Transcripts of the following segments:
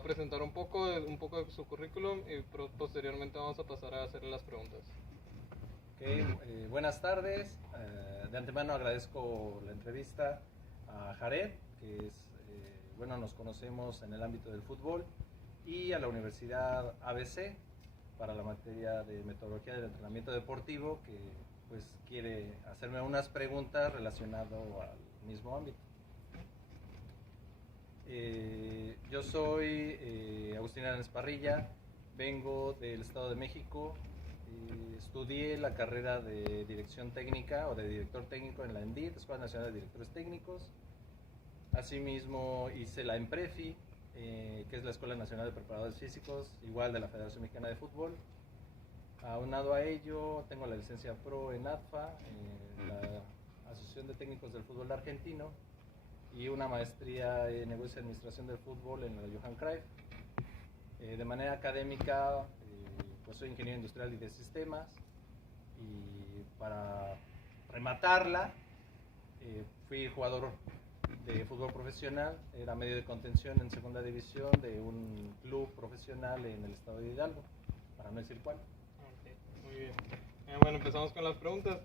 a presentar un poco de su currículum y posteriormente vamos a pasar a hacerle las preguntas. Buenas tardes. De antemano agradezco la entrevista a Jared, que es, nos conocemos en el ámbito del fútbol, y a la Universidad ABC para la materia de metodología del entrenamiento deportivo, que pues quiere hacerme unas preguntas relacionadas al mismo ámbito. Yo soy Agustín Aranez Parrilla, vengo del Estado de México. Estudié la carrera de dirección técnica o de director técnico en la ENDIT, Escuela Nacional de Directores Técnicos. Asimismo hice la EMPREFI, que es la Escuela Nacional de Preparadores Físicos, igual de la Federación Mexicana de Fútbol. Aunado a ello, tengo la licencia PRO en ATFA, la Asociación de Técnicos del Fútbol Argentino, y una maestría en Negocios y Administración del Fútbol en la Johan Cruyff. De manera académica, pues soy ingeniero industrial y de sistemas, y para rematarla, fui jugador de fútbol profesional, era medio de contención en segunda división de un club profesional en el estado de Hidalgo, para no decir cuál. Okay, muy bien. Bueno, empezamos con las preguntas.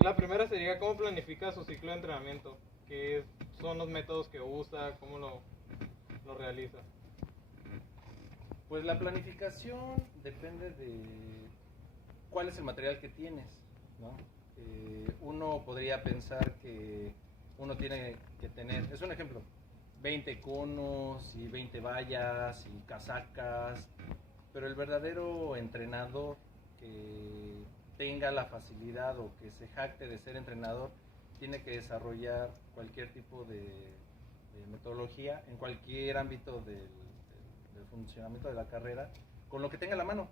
La primera sería, ¿cómo planifica su ciclo de entrenamiento? ¿Qué son los métodos que usa? ¿Cómo lo realiza? Pues la planificación depende de cuál es el material que tienes, ¿no? Uno podría pensar que uno tiene que tener, es un ejemplo, 20 conos y 20 vallas y casacas, pero el verdadero entrenador que tenga la facilidad o que se jacte de ser entrenador tiene que desarrollar cualquier tipo de metodología en cualquier ámbito del funcionamiento de la carrera con lo que tenga a la mano.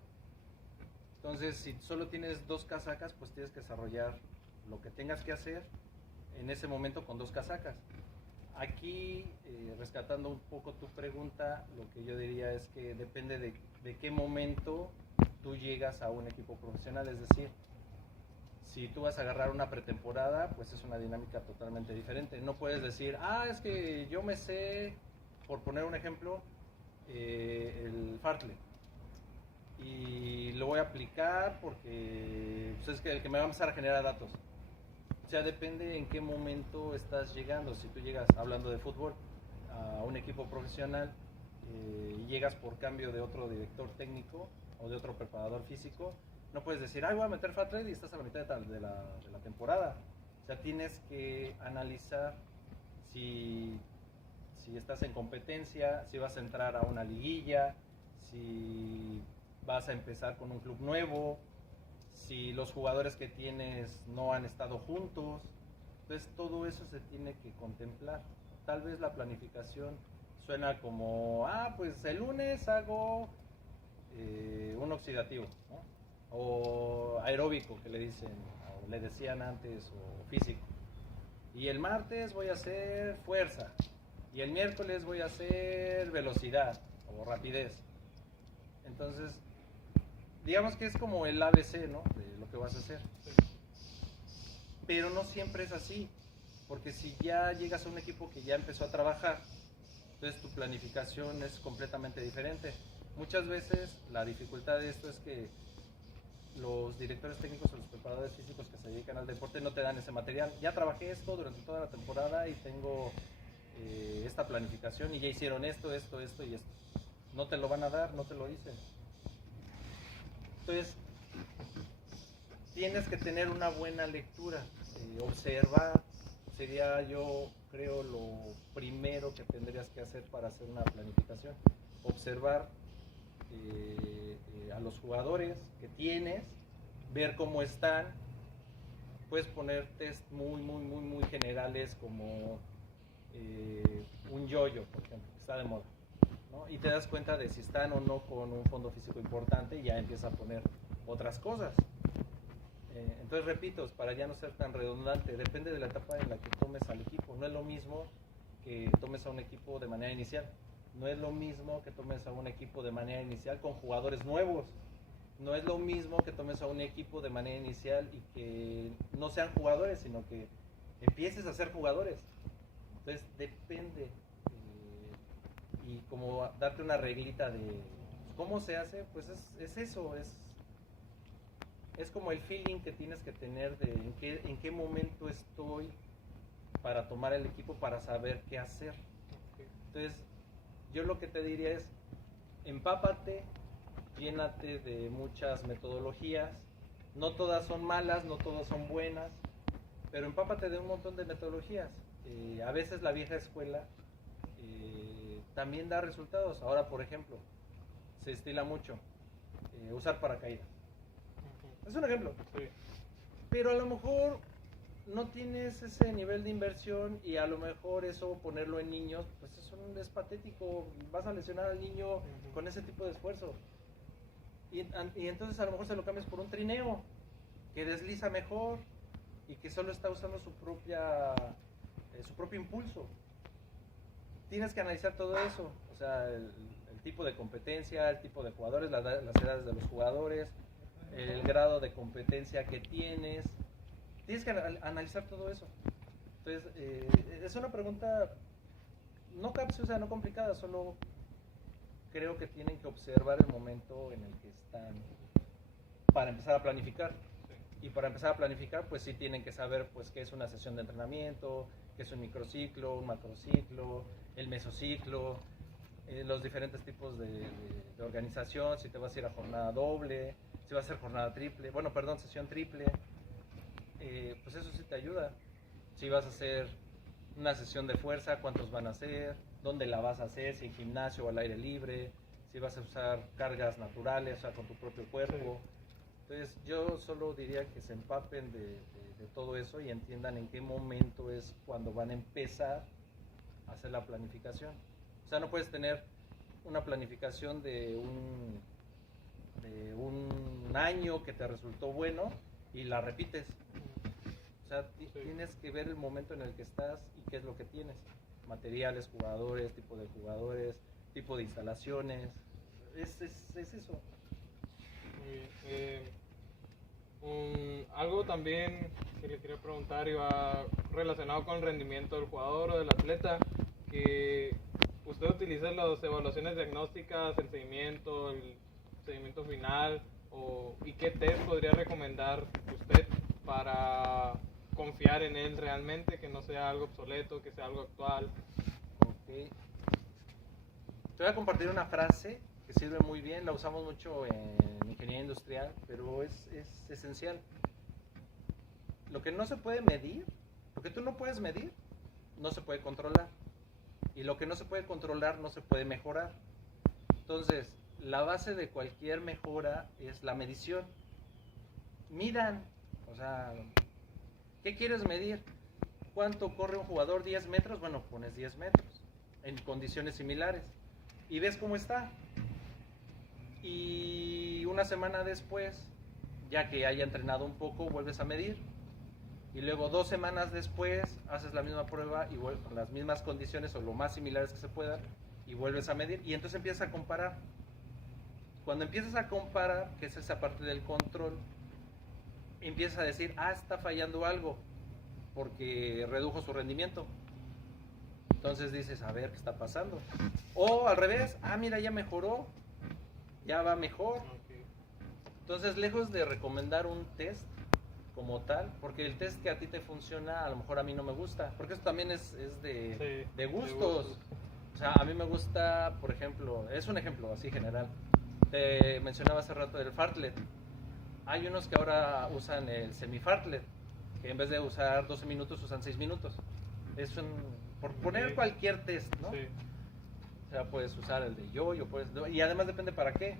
Entonces, si solo tienes 2 casacas, pues tienes que desarrollar lo que tengas que hacer en ese momento con 2 casacas. Aquí, rescatando un poco tu pregunta, lo que yo diría es que depende de qué momento tú llegas a un equipo profesional. Es decir, si tú vas a agarrar una pretemporada, pues es una dinámica totalmente diferente. No puedes decir, es que yo me sé, por poner un ejemplo, el fartle, y lo voy a aplicar porque pues, es que el que me va a empezar a generar datos. O sea, depende en qué momento estás llegando. Si tú llegas, hablando de fútbol, a un equipo profesional y llegas por cambio de otro director técnico o de otro preparador físico, no puedes decir, voy a meter fartle y estás a la mitad de la temporada. O sea, tienes que analizar si estás en competencia, si vas a entrar a una liguilla, si vas a empezar con un club nuevo, si los jugadores que tienes no han estado juntos. Entonces todo eso se tiene que contemplar. Tal vez la planificación suena como, pues el lunes hago un oxidativo, ¿no? O aeróbico, que le dicen, o le decían antes, o físico. Y el martes voy a hacer fuerza. Y el miércoles voy a hacer velocidad o rapidez. Entonces, digamos que es como el ABC, ¿no? De lo que vas a hacer. Pero no siempre es así, porque si ya llegas a un equipo que ya empezó a trabajar, entonces tu planificación es completamente diferente. Muchas veces la dificultad de esto es que los directores técnicos o los preparadores físicos que se dedican al deporte no te dan ese material. Ya trabajé esto durante toda la temporada y tengo esta planificación y ya hicieron esto y esto. No te lo van a dar, no te lo dicen. Entonces, tienes que tener una buena lectura, observar, sería yo creo lo primero que tendrías que hacer para hacer una planificación. Observar a los jugadores que tienes, ver cómo están. Puedes poner test muy generales como un yo-yo, por ejemplo, que está de moda, ¿no? Y te das cuenta de si están o no con un fondo físico importante y ya empiezas a poner otras cosas. Entonces, repito, para ya no ser tan redundante, depende de la etapa en la que tomes al equipo. No es lo mismo que tomes a un equipo de manera inicial. No es lo mismo que tomes a un equipo de manera inicial con jugadores nuevos. No es lo mismo que tomes a un equipo de manera inicial y que no sean jugadores, sino que empieces a ser jugadores. Entonces depende. y como darte una reglita de cómo se hace, pues es eso, es como el feeling que tienes que tener de en qué momento estoy para tomar el equipo, para saber qué hacer. Entonces, yo lo que te diría es, empápate, llénate de muchas metodologías, no todas son malas, no todas son buenas, pero empápate de un montón de metodologías. A veces la vieja escuela también da resultados. Ahora, por ejemplo, se estila mucho usar paracaídas. Es un ejemplo. Sí. Pero a lo mejor no tienes ese nivel de inversión y a lo mejor eso ponerlo en niños, pues es patético. Vas a lesionar al niño con ese tipo de esfuerzo. Y entonces a lo mejor se lo cambias por un trineo que desliza mejor y que solo está usando su propio impulso. Tienes que analizar todo eso, o sea, el tipo de competencia, el tipo de jugadores, las edades de los jugadores, el grado de competencia que tienes. Tienes que analizar todo eso. Entonces, es una pregunta no capciosa, no complicada, solo creo que tienen que observar el momento en el que están para empezar a planificar. Y para empezar a planificar, pues sí tienen que saber pues qué es una sesión de entrenamiento, qué es un microciclo, un macrociclo, el mesociclo, los diferentes tipos de organización, si te vas a ir a jornada doble, si vas a hacer jornada triple, sesión triple, pues eso sí te ayuda. Si vas a hacer una sesión de fuerza, cuántos van a hacer, dónde la vas a hacer, si en gimnasio o al aire libre, si vas a usar cargas naturales, o sea, con tu propio cuerpo. Entonces yo solo diría que se empapen de todo eso y entiendan en qué momento es cuando van a empezar a hacer la planificación. O sea, no puedes tener una planificación de un año que te resultó bueno y la repites. O sea, tienes que ver el momento en el que estás y qué es lo que tienes. Materiales, jugadores, tipo de instalaciones. Es eso. Algo también que le quería preguntar iba relacionado con el rendimiento del jugador o del atleta, que usted utiliza las evaluaciones diagnósticas, el seguimiento final, y qué test podría recomendar usted para confiar en él realmente, que no sea algo obsoleto, que sea algo actual. Okay. Te voy a compartir una frase que sirve muy bien, la usamos mucho en ingeniería industrial, pero es esencial. Lo que no se puede medir, lo que tú no puedes medir, no se puede controlar. Y lo que no se puede controlar, no se puede mejorar. Entonces, la base de cualquier mejora es la medición. Midan, o sea, ¿qué quieres medir? ¿Cuánto corre un jugador? 10 metros, bueno, pones 10 metros en condiciones similares y ves cómo está. Y una semana después, ya que haya entrenado un poco, vuelves a medir. Y luego 2 semanas después haces la misma prueba y con las mismas condiciones o lo más similares que se puedan y vuelves a medir y entonces empiezas a comparar. Cuando empiezas a comparar, que es esa parte del control, empiezas a decir, está fallando algo porque redujo su rendimiento. Entonces dices, a ver qué está pasando. O al revés, mira, ya mejoró, ya va mejor. Entonces, lejos de recomendar un test como tal, porque el test que a ti te funciona, a lo mejor a mí no me gusta, porque eso también es de gustos. O sea, a mí me gusta, por ejemplo, es un ejemplo así general. Te mencionaba hace rato del fartlek. Hay unos que ahora usan el semi-fartlek, que en vez de usar 12 minutos usan 6 minutos. Es por poner cualquier test, ¿no? Sí. O sea, puedes usar el de yo-yo, y además depende para qué,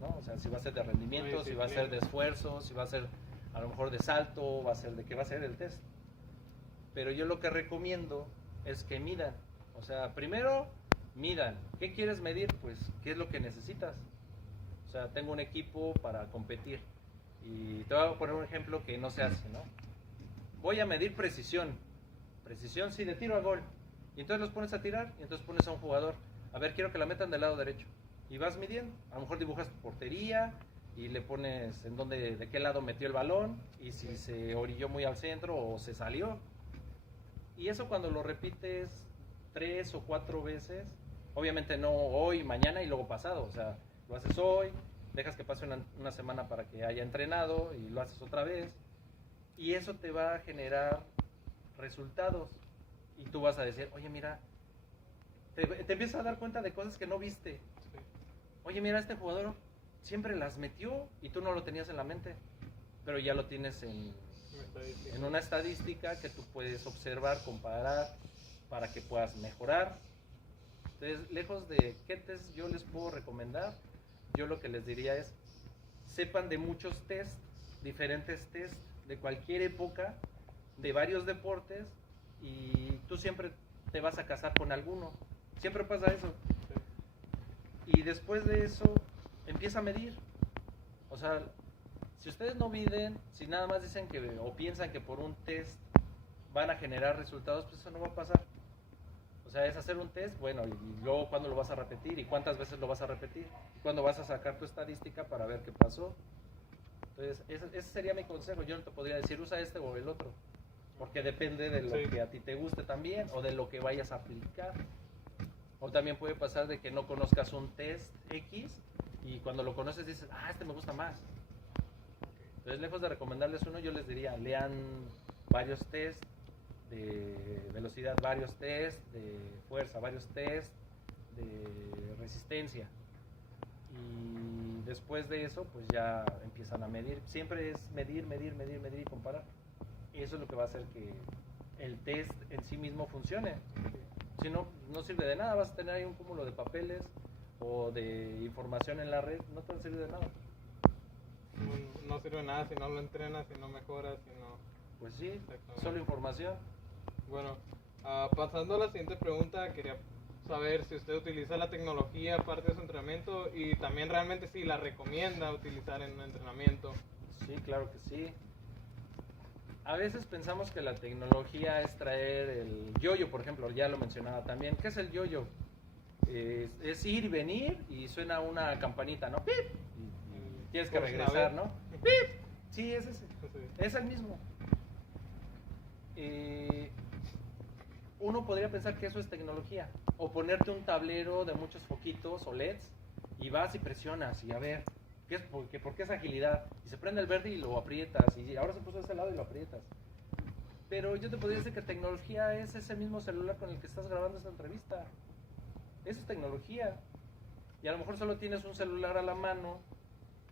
¿no? O sea, si va a ser de rendimiento, si va a ser de esfuerzo, si va a ser a lo mejor de salto, va a ser de qué va a ser el test. Pero yo lo que recomiendo es que midan. O sea, primero midan. ¿Qué quieres medir? Pues, ¿qué es lo que necesitas? O sea, tengo un equipo para competir. Y te voy a poner un ejemplo que no se hace, ¿no? Voy a medir precisión. Precisión, sí, de tiro a gol. Y entonces los pones a tirar y entonces pones a un jugador. A ver, quiero que la metan del lado derecho. Y vas midiendo. A lo mejor dibujas tu portería y le pones de qué lado metió el balón y si se orilló muy al centro o se salió. Y eso cuando lo repites 3 o 4 veces, Obviamente no hoy, mañana y luego pasado. O sea, lo haces hoy, dejas que pase una semana para que haya entrenado y lo haces otra vez. Y eso te va a generar resultados. Y tú vas a decir, oye, mira, te empiezas a dar cuenta de cosas que no viste. Sí. Oye, mira, este jugador siempre las metió y tú no lo tenías en la mente. Pero ya lo tienes en una estadística que tú puedes observar, comparar, para que puedas mejorar. Entonces, lejos de qué test yo les puedo recomendar, yo lo que les diría es, sepan de muchos test, diferentes test, de cualquier época, de varios deportes, y tú siempre te vas a casar con alguno. Siempre pasa eso. Y después de eso, empieza a medir. O sea, si ustedes no miden, si nada más dicen que o piensan que por un test van a generar resultados, pues eso no va a pasar. O sea, es hacer un test, bueno, y luego cuándo lo vas a repetir y cuántas veces lo vas a repetir, y cuándo vas a sacar tu estadística para ver qué pasó. Entonces, ese sería mi consejo. Yo no te podría decir usa este o el otro, porque depende de lo que a ti te guste también o de lo que vayas a aplicar. O también puede pasar de que no conozcas un test X y cuando lo conoces dices, este me gusta más. Entonces, lejos de recomendarles uno, yo les diría, lean varios test de velocidad, varios test de fuerza, varios test de resistencia. Y después de eso, pues ya empiezan a medir. Siempre es medir y comparar. Y eso es lo que va a hacer que el test en sí mismo funcione. Si no, no sirve de nada. Vas a tener ahí un cúmulo de papeles o de información en la red. No te va a servir de nada. No sirve de nada si no lo entrenas, si no mejoras, si no... Pues sí, solo información. Bueno, pasando a la siguiente pregunta, quería saber si usted utiliza la tecnología aparte de su entrenamiento y también realmente si la recomienda utilizar en un entrenamiento. Sí, claro que sí. A veces pensamos que la tecnología es traer el yo-yo, por ejemplo, ya lo mencionaba también. ¿Qué es el yo-yo? Es ir y venir y suena una campanita, ¿no? ¡Pip! Y tienes que regresar, ¿no? ¡Pip! Sí, es ese. Es el mismo. Uno podría pensar que eso es tecnología, o ponerte un tablero de muchos foquitos o LEDs y vas y presionas y a ver, ¿por qué es agilidad? Y se prende el verde y lo aprietas y ahora se puso a ese lado y lo aprietas. Pero yo te podría decir que tecnología es ese mismo celular con el que estás grabando esta entrevista. Eso es tecnología. Y a lo mejor solo tienes un celular a la mano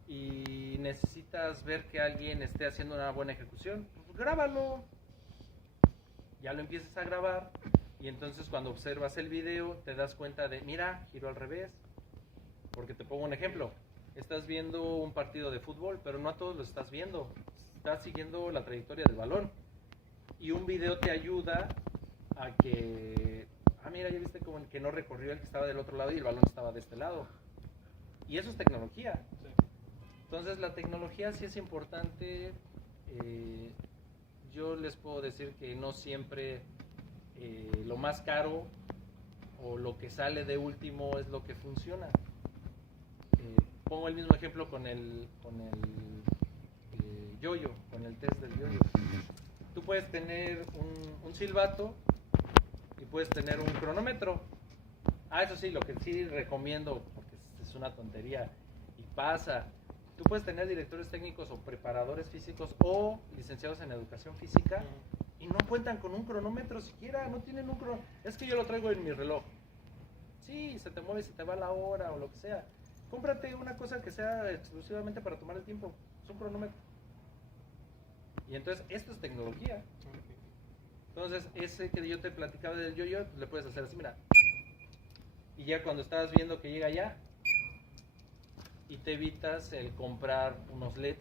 y necesitas ver que alguien esté haciendo una buena ejecución. Pues grábalo. Ya lo empiezas a grabar y entonces cuando observas el video te das cuenta de, mira, giro al revés. Porque te pongo un ejemplo, estás viendo un partido de fútbol, pero no a todos lo estás viendo, estás siguiendo la trayectoria del balón. Y un video te ayuda a que, mira, ya viste como que no recorrió el que estaba del otro lado y el balón estaba de este lado. Y eso es tecnología. Sí. Entonces la tecnología sí es importante. Yo les puedo decir que no siempre lo más caro o lo que sale de último es lo que funciona. Pongo el mismo ejemplo con el yo-yo, con el test del yo-yo. Tú puedes tener un silbato y puedes tener un cronómetro. Eso sí, lo que sí recomiendo, porque es una tontería y pasa. Tú puedes tener directores técnicos o preparadores físicos o licenciados en educación física y no cuentan con un cronómetro siquiera, no tienen un cronómetro. Es que yo lo traigo en mi reloj. Sí, se te mueve, se te va la hora o lo que sea. Cómprate una cosa que sea exclusivamente para tomar el tiempo. Es un cronómetro. Y entonces, esto es tecnología. Entonces, ese que yo te platicaba del yo-yo, le puedes hacer así, mira. Y ya cuando estás viendo que llega allá, y te evitas el comprar unos LEDs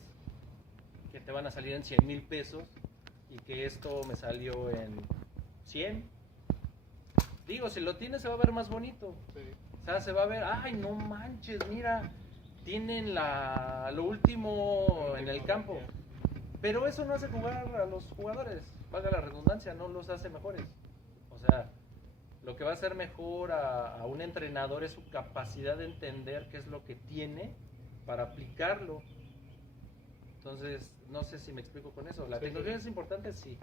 que te van a salir en 100,000 pesos y que esto me salió en 100. Digo, si lo tienes se va a ver más bonito. Sí. O sea, se va a ver, no manches, mira, tienen lo último en el campo. Pero eso no hace jugar a los jugadores, valga la redundancia, no los hace mejores. O sea, lo que va a hacer mejor a un entrenador es su capacidad de entender qué es lo que tiene para aplicarlo. Entonces, no sé si me explico con eso. ¿La tecnología es importante? Sí.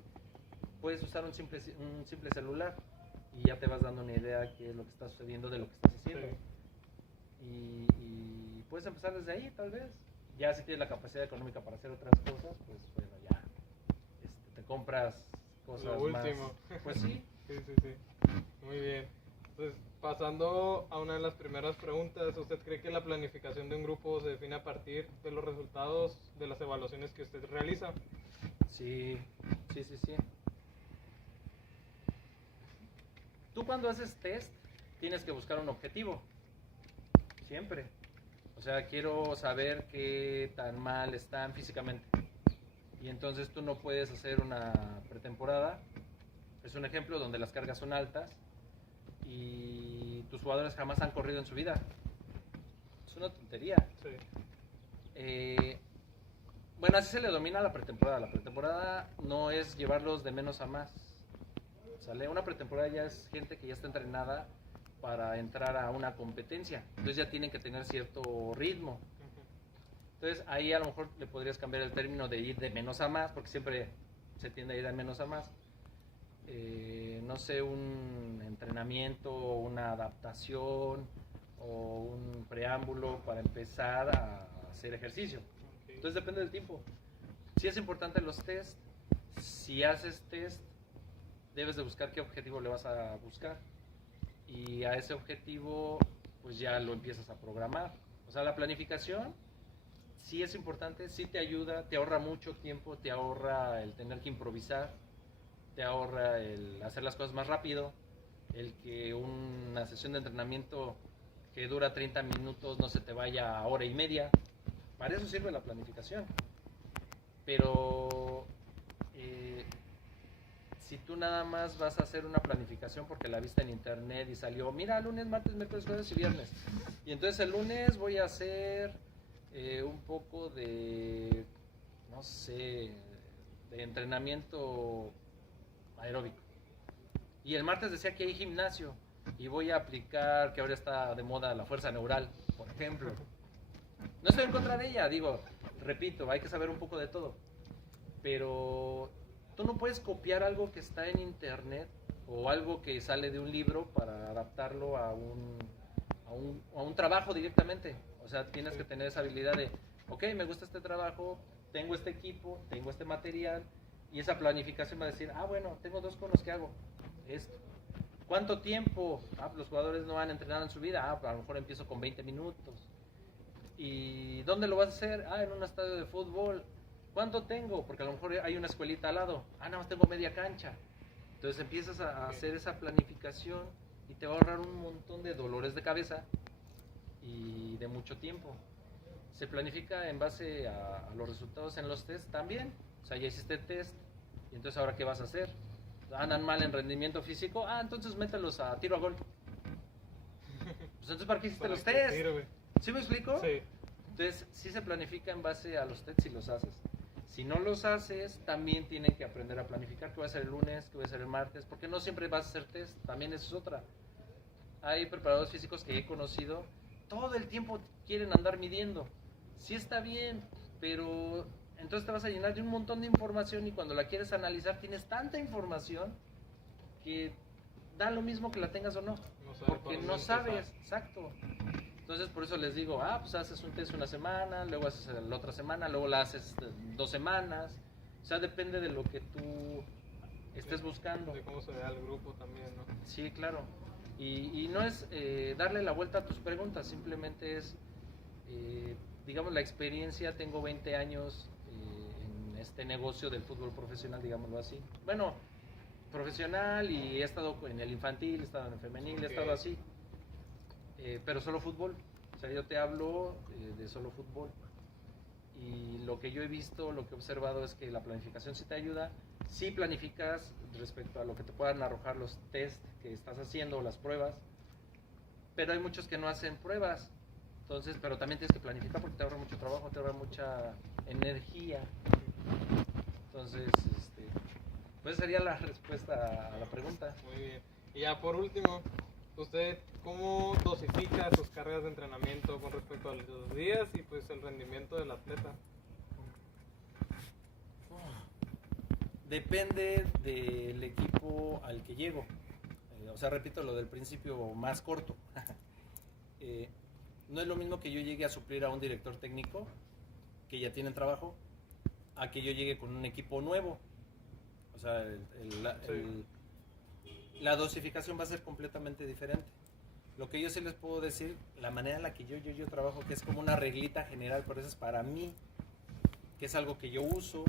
Puedes usar un simple celular, y ya te vas dando una idea de qué es lo que está sucediendo, de lo que estás haciendo. Sí. Y puedes empezar desde ahí, tal vez. Ya si tienes la capacidad económica para hacer otras cosas, pues bueno, ya te compras cosas Lo más. último. Pues sí. Sí. Muy bien. Entonces, pasando a una de las primeras preguntas, ¿usted cree que la planificación de un grupo se define a partir de los resultados de las evaluaciones que usted realiza? Sí. Tú cuando haces test tienes que buscar un objetivo, siempre. O sea, quiero saber qué tan mal están físicamente. Y entonces tú no puedes hacer una pretemporada. Es un ejemplo donde las cargas son altas y tus jugadores jamás han corrido en su vida. Es una tontería. Sí. Bueno, así se le domina a la pretemporada. La pretemporada no es llevarlos de menos a más. ¿Sale? Una pretemporada ya es gente que ya está entrenada para entrar a una competencia. Entonces ya tienen que tener cierto ritmo. Entonces ahí a lo mejor le podrías cambiar el término de ir de menos a más, porque siempre se tiende a ir de menos a más. No sé, un entrenamiento, una adaptación o un preámbulo para empezar a hacer ejercicio. Entonces depende del tiempo. Si es importante los test, si haces test, debes de buscar qué objetivo le vas a buscar. Y a ese objetivo, pues ya lo empiezas a programar. O sea, la planificación sí es importante, sí te ayuda, te ahorra mucho tiempo, te ahorra el tener que improvisar, te ahorra el hacer las cosas más rápido, el que una sesión de entrenamiento que dura 30 minutos no se te vaya a hora y media. Para eso sirve la planificación. Pero si tú nada más vas a hacer una planificación porque la viste en internet y salió, mira, lunes, martes, miércoles, jueves y viernes. Y entonces el lunes voy a hacer un poco de, no sé, de entrenamiento aeróbico. Y el martes decía que hay gimnasio y voy a aplicar, que ahora está de moda, la fuerza neural, por ejemplo. No estoy en contra de ella, digo, repito, hay que saber un poco de todo. Pero tú no puedes copiar algo que está en internet o algo que sale de un libro para adaptarlo a un trabajo directamente. O sea, tienes que tener esa habilidad de, ok, me gusta este trabajo, tengo este equipo, tengo este material, y esa planificación va a decir, bueno, tengo 2 con los que hago esto. ¿Cuánto tiempo? Los jugadores no han entrenado en su vida, a lo mejor empiezo con 20 minutos. ¿Y dónde lo vas a hacer? En un estadio de fútbol. ¿Cuánto tengo? Porque a lo mejor hay una escuelita al lado. Nada más tengo media cancha. Entonces empiezas a hacer esa planificación y te va a ahorrar un montón de dolores de cabeza y de mucho tiempo. Se planifica en base a los resultados en los test también. O sea, ya hiciste test y entonces ahora ¿qué vas a hacer? ¿Andan mal en rendimiento físico? Entonces mételos a tiro a gol. Pues entonces ¿para qué hiciste los test? ¿Sí me explico? Sí. Entonces sí se planifica en base a los tests si los haces. Si no los haces, también tienen que aprender a planificar qué voy a hacer el lunes, qué voy a hacer el martes, porque no siempre vas a hacer test, también eso es otra. Hay preparadores físicos que he conocido, todo el tiempo quieren andar midiendo. Sí está bien, pero entonces te vas a llenar de un montón de información y cuando la quieres analizar tienes tanta información que da lo mismo que la tengas o no, porque no sabes, exacto. Entonces por eso les digo, pues haces un test una semana, luego haces la otra semana, luego la haces 2 semanas. O sea, depende de lo que tú estés buscando. De cómo se vea el grupo también, ¿no? Sí, claro. Y no es darle la vuelta a tus preguntas, simplemente es, digamos, la experiencia. Tengo 20 años en este negocio del fútbol profesional, digámoslo así. Bueno, profesional, y he estado en el infantil, he estado en el femenil, he estado así. Pero solo fútbol, o sea, yo te hablo de solo fútbol. Y lo que yo he visto, lo que he observado es que la planificación sí te ayuda. Sí planificas respecto a lo que te puedan arrojar los test que estás haciendo o las pruebas, pero hay muchos que no hacen pruebas. Entonces, pero también tienes que planificar porque te ahorra mucho trabajo, te ahorra mucha energía. Entonces, pues sería la respuesta a la pregunta. Muy bien. Y ya por último, ¿usted cómo dosifica sus cargas de entrenamiento con respecto a los días y pues el rendimiento del atleta? Depende del equipo al que llego. o sea, repito lo del principio más corto. No es lo mismo que yo llegue a suplir a un director técnico que ya tiene trabajo, a que yo llegue con un equipo nuevo. O sea, la dosificación va a ser completamente diferente. Lo que yo sí les puedo decir, la manera en la que yo trabajo, que es como una reglita general, pero eso es para mí, que es algo que yo uso,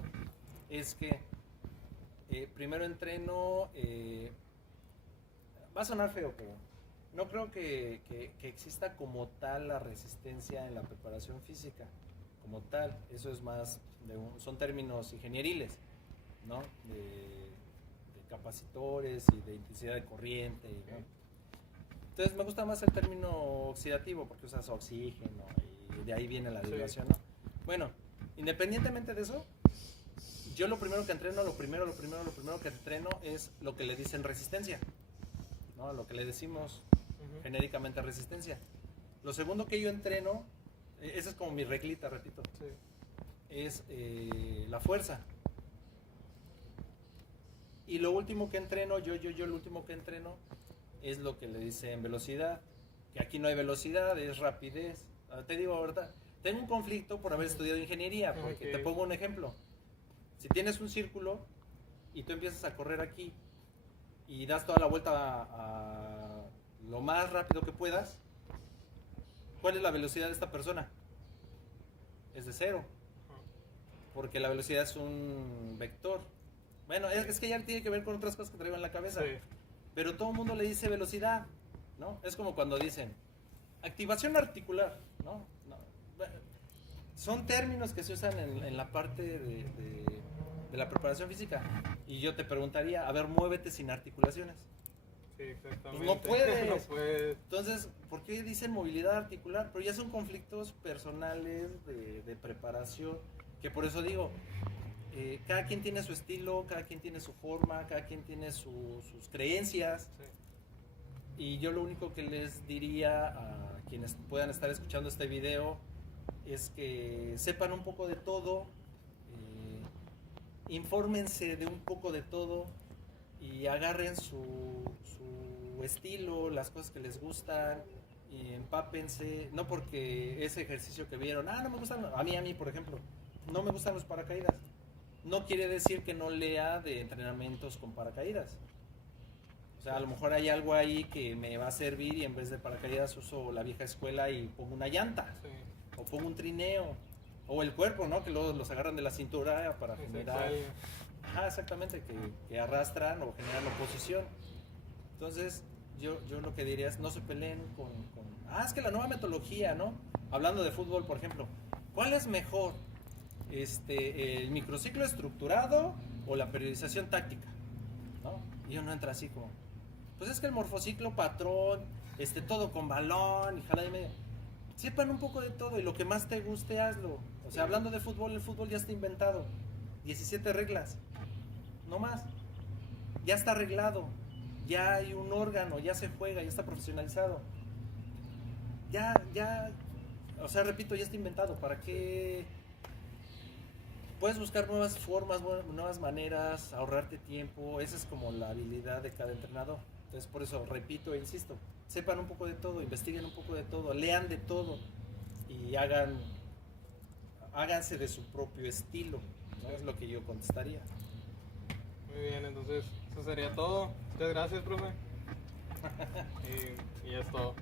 es que primero entreno, va a sonar feo, pero no creo que exista como tal la resistencia en la preparación física, como tal. Eso es más, son términos ingenieriles, ¿no? De capacitores y de intensidad de corriente, ¿no? Entonces me gusta más el término oxidativo porque usas oxígeno y de ahí viene la derivación, ¿no? Bueno, independientemente de eso, yo lo primero que entreno, lo primero que entreno es lo que le dicen resistencia, ¿no? Lo que le decimos genéricamente resistencia. Lo segundo que yo entreno, esa es como mi reglita, repito, es la fuerza. Y lo último que entreno, lo último que entreno es lo que le dicen velocidad, que aquí no hay velocidad, es rapidez. Te digo, ¿verdad? Tengo un conflicto por haber estudiado ingeniería, porque te pongo un ejemplo. Si tienes un círculo y tú empiezas a correr aquí y das toda la vuelta a lo más rápido que puedas, ¿cuál es la velocidad de esta persona? Es de 0, porque la velocidad es un vector. Bueno, es que ya tiene que ver con otras cosas que traigo en la cabeza. Pero todo el mundo le dice velocidad, ¿no? Es como cuando dicen activación articular, ¿no? Son términos que se usan en la parte de la preparación física. Y yo te preguntaría, a ver, muévete sin articulaciones. Sí, exactamente. Pues no puedes. No puedes. Entonces, ¿por qué dicen movilidad articular? Pero ya son conflictos personales de preparación, que por eso digo, cada quien tiene su estilo, cada quien tiene su forma, cada quien tiene sus creencias. Y yo lo único que les diría a quienes puedan estar escuchando este video es que sepan un poco de todo, infórmense de un poco de todo y agarren su estilo, las cosas que les gustan y empápense. No porque ese ejercicio que vieron, no me gustan, a mí por ejemplo, no me gustan los paracaídas. No quiere decir que no lea de entrenamientos con paracaídas. O sea, a lo mejor hay algo ahí que me va a servir y en vez de paracaídas uso la vieja escuela y pongo una llanta. O pongo un trineo. O el cuerpo, ¿no? Que luego los agarran de la cintura para generar... exactamente, que arrastran o generan oposición. Entonces, yo lo que diría es no se peleen con... es que la nueva metodología, ¿no? Hablando de fútbol, por ejemplo. ¿Cuál es mejor? ¿El microciclo estructurado o la periodización táctica? ¿No? Y uno entra así como, pues es que el morfociclo patrón, todo con balón y jala de medio. Sepan un poco de todo y lo que más te guste, hazlo. O sea, hablando de fútbol, el fútbol ya está inventado. 17 reglas, no más. Ya está arreglado, ya hay un órgano, ya se juega, ya está profesionalizado. Ya, o sea, repito, ya está inventado. ¿Para qué? Puedes buscar nuevas formas, nuevas maneras, ahorrarte tiempo. Esa es como la habilidad de cada entrenador. Entonces, por eso repito e insisto, sepan un poco de todo, investiguen un poco de todo, lean de todo y háganse de su propio estilo, ¿no? Es lo que yo contestaría. Muy bien, entonces eso sería todo. Muchas gracias, profe. y es todo.